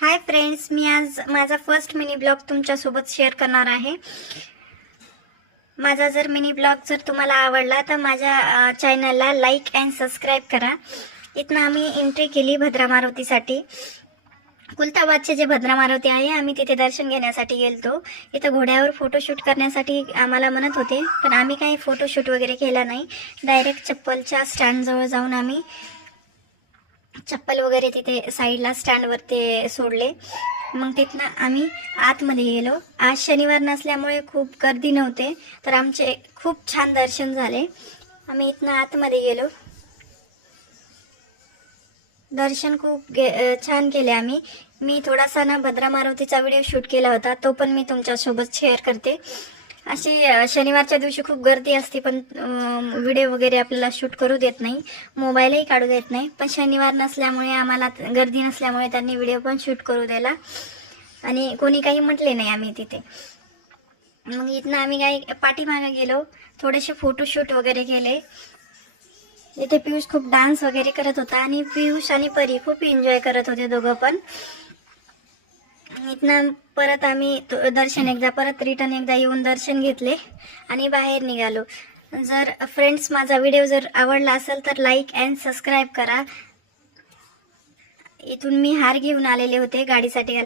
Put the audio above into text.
Hi friends, मी आज माझा first mini blog तुमच्यासोबत शेअर करणार आहे। माझा जर मिनी ब्लॉग जर तुम्हाला आवडला तर माझ्या चॅनलला लाईक अँड सबस्क्राईब करा। इथनं आम्ही एंट्री केली भद्रा मारुतीसाठी। कुलताबादचे जे भद्रा मारुती आहे, आम्ही तिथे दर्शन घेण्यासाठी गेलतो। इथं घोड्यावर फोटोशूट करण्यासाठी आम्हाला म्हणत होते, पण आम्ही काही फोटोशूट वगैरे केला नाही। डायरेक्ट चप्पलच्या स्टँडजवळ जाऊन आम्ही चप्पल वगैरे तिथे साईडला स्टँडवर ते सोडले। मग तिथनं आम्ही आतमध्ये गेलो। आज शनिवार नसल्यामुळे खूप गर्दी नव्हते, तर आमचे खूप छान दर्शन झाले। आम्ही इथनं आतमध्ये गेलो, दर्शन खूप छान केले आम्ही। मी थोडासा ना भद्रा मारुतीचा व्हिडिओ शूट केला होता, तो पण मी तुमच्यासोबत शेअर करते। अशी शनिवारच्या दिवशी खूप गर्दी असते, पण व्हिडिओ वगैरे आपल्याला शूट करू देत नाही, मोबाईलही काढू देत नाही। पण शनिवार नसल्यामुळे आम्हाला गर्दी नसल्यामुळे त्यांनी व्हिडिओ पण शूट करू दिला आणि कोणी काही म्हटले नाही आम्ही तिथे। मग इथनं आम्ही काही पाठीमागे गेलो, थोडेसे फोटोशूट वगैरे केले। इथे पियुष खूप डान्स वगैरे करत होता आणि पियुष आणि परी खूप एन्जॉय करत होते दोघं पण। इथनं परत आम्ही दर्शन परत रिटर्न एकदा येऊन दर्शन घेतले आणि बाहेर निघालो। जर फ्रेंड्स माझा व्हिडिओ जर आवडला असेल तर लाईक अँड सबस्क्राईब करा। इथून मी हार घेऊन आलेले होते गाडीसाठी।